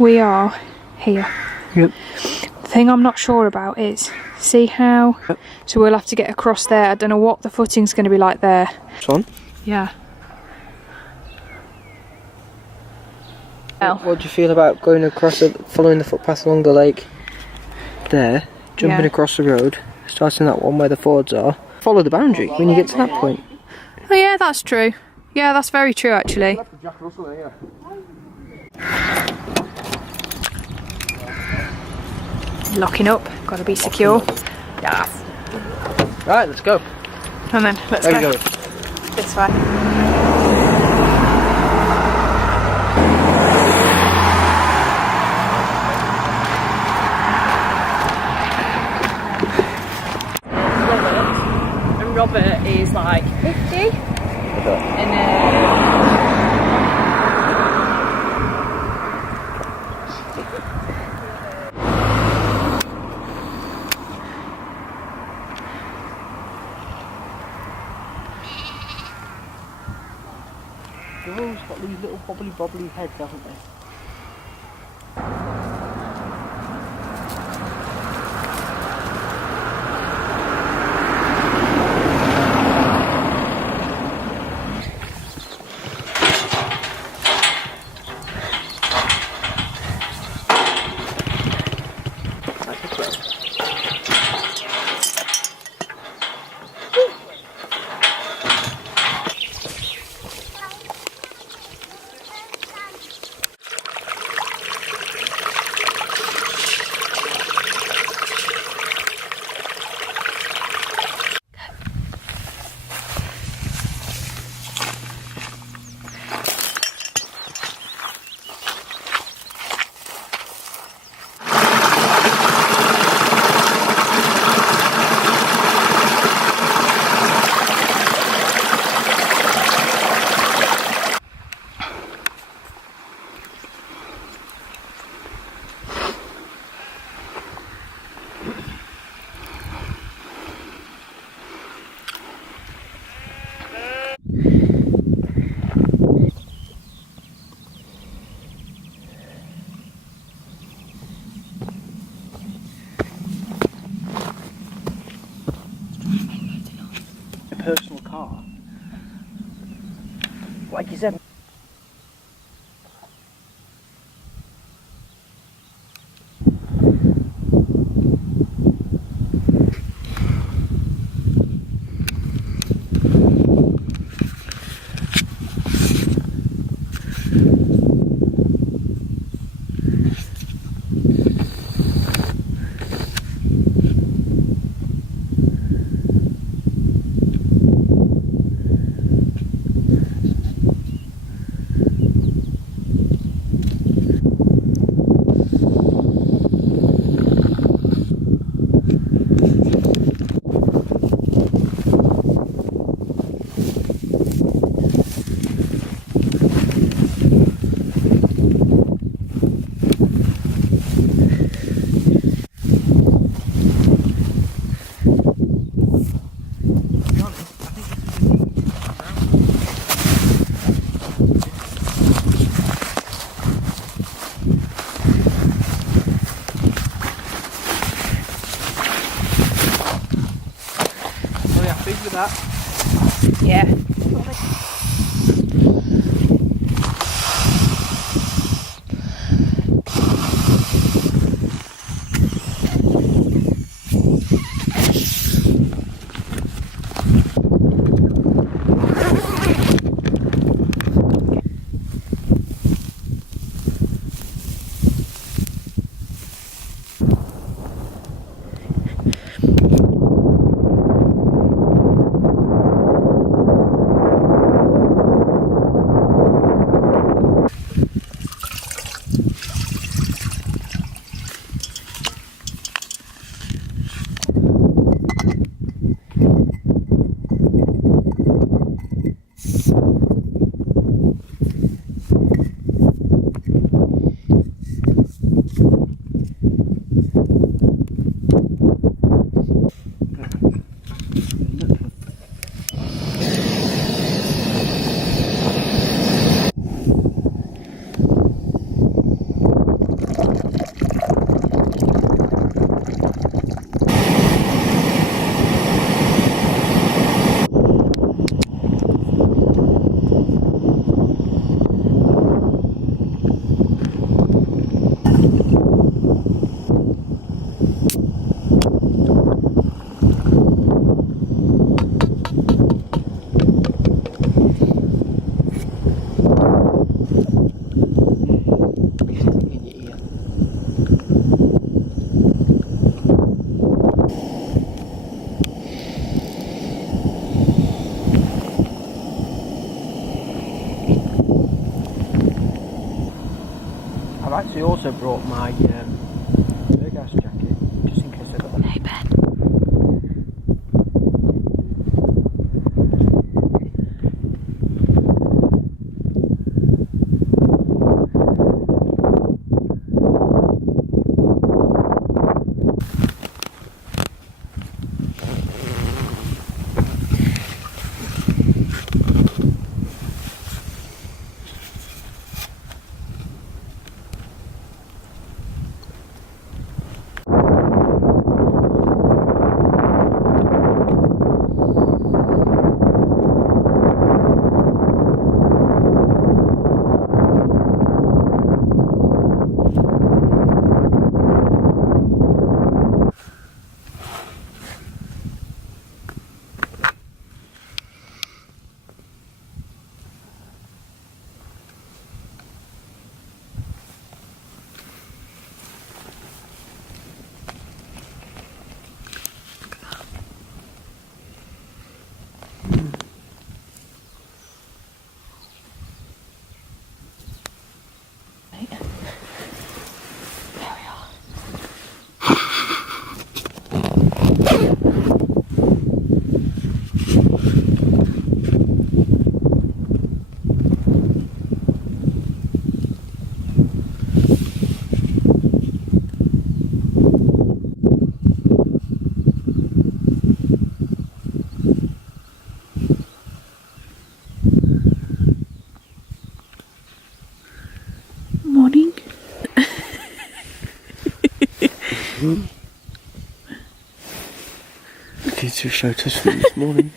we are here. Yep. The thing I'm not sure about is, see how? Yep. So we'll have to get across there. I don't know what the footing's going to be like there. This one? Yeah. What do you feel about going across, following the footpath along the lake there, jumping across the road, starting that one where the Fords are, follow the boundary when you get to that point? Oh yeah, that's true. Yeah, that's very true actually. Locking up, got to be secure. Yeah. Right, let's go. And then let's There go we go. this way. And Robert is like 50. And They've always got these little bobbly heads, haven't they? Personal car. Like you said. With that. yeah. actually also brought my air gas jacket, just in case I got Hey Ben. Morning. The kids have showed us food this morning.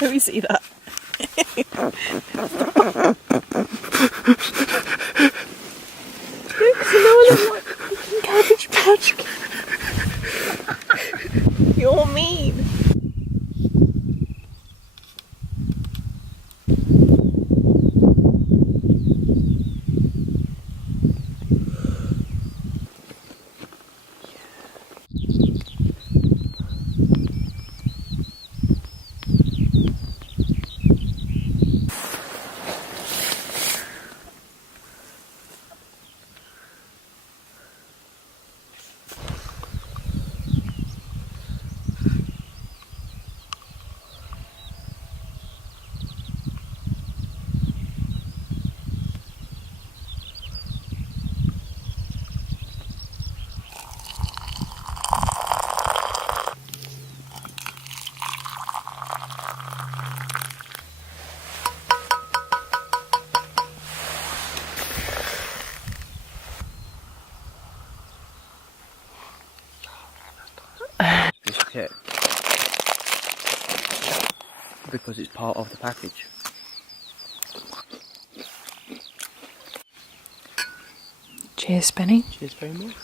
Let me see that. Cabbage patch. You're mean. This kit, because it's part of the package. Cheers, Benny. Cheers very much.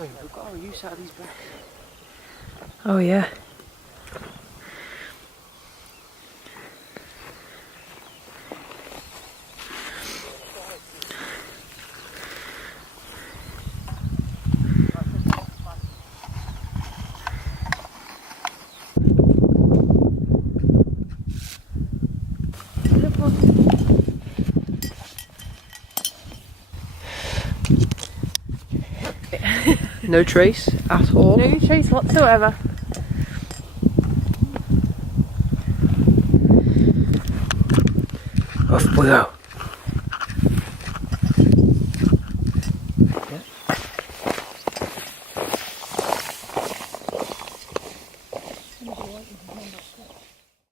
We've got our use out of these back. Oh yeah. No trace at all. No trace whatsoever. Off we go.